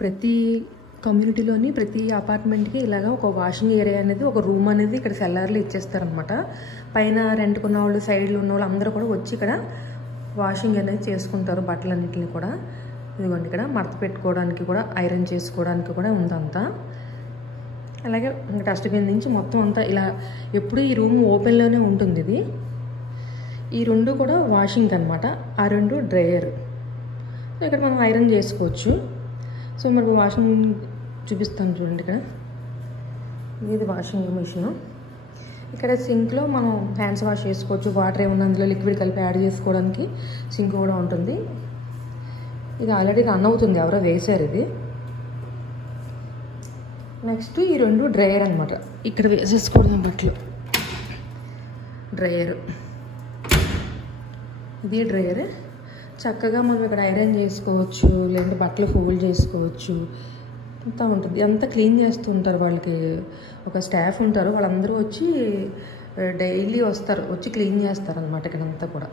ప్రతి కమ్యూనిటీలోని ప్రతి అపార్ట్మెంట్కి ఇలాగ ఒక వాషింగ్ ఏరియా అనేది ఒక రూమ్ అనేది ఇక్కడ సెల్లార్లో ఇచ్చేస్తారనమాట. పైన రెంట్కున్న వాళ్ళు సైడ్లో ఉన్న వాళ్ళు అందరూ కూడా వచ్చి ఇక్కడ వాషింగ్ అనేది చేసుకుంటారు బట్టలన్నింటినీ కూడా. ఇదిగోండి ఇక్కడ మడత పెట్టుకోవడానికి కూడా ఐరన్ చేసుకోవడానికి కూడా ఉందంతా. అలాగే డస్ట్బిన్ నుంచి మొత్తం అంతా ఇలా ఎప్పుడు ఈ రూమ్ ఓపెన్లోనే ఉంటుంది. ఇది ఈ రెండు కూడా వాషింగ్ అనమాట, ఆ రెండు డ్రైయర్. సో ఇక్కడ మనం ఐరన్ చేసుకోవచ్చు. సో మనకు వాషింగ్ చూపిస్తాను చూడండి. ఇక్కడ ఇది వాషింగ్ మిషన్. ఇక్కడ సింక్లో మనం హ్యాండ్స్ వాష్ చేసుకోవచ్చు. వాటర్ ఏమన్నా అందులో లిక్విడ్ కలిపి యాడ్ చేసుకోవడానికి సింక్ కూడా ఉంటుంది. ఇది ఆల్రెడీ రన్ అవుతుంది, ఎవరో వేశారు ఇది. నెక్స్ట్ ఈ రెండు డ్రైయర్ అనమాట, ఇక్కడ వేసేసుకోవడం బట్టలు. డ్రైయర్, ఇది డ్రైయర్. చక్కగా మనం ఇక్కడ ఐరన్ చేసుకోవచ్చు, లేదంటే బట్టలు ఫోల్డ్ చేసుకోవచ్చు, అంతా ఉంటుంది. అంతా క్లీన్ చేస్తూ ఉంటారు. వాళ్ళకి ఒక స్టాఫ్ ఉంటారు, వాళ్ళందరూ వచ్చి డైలీ వస్తారు, వచ్చి క్లీన్ చేస్తారు అనమాట ఇక్కడంతా కూడా.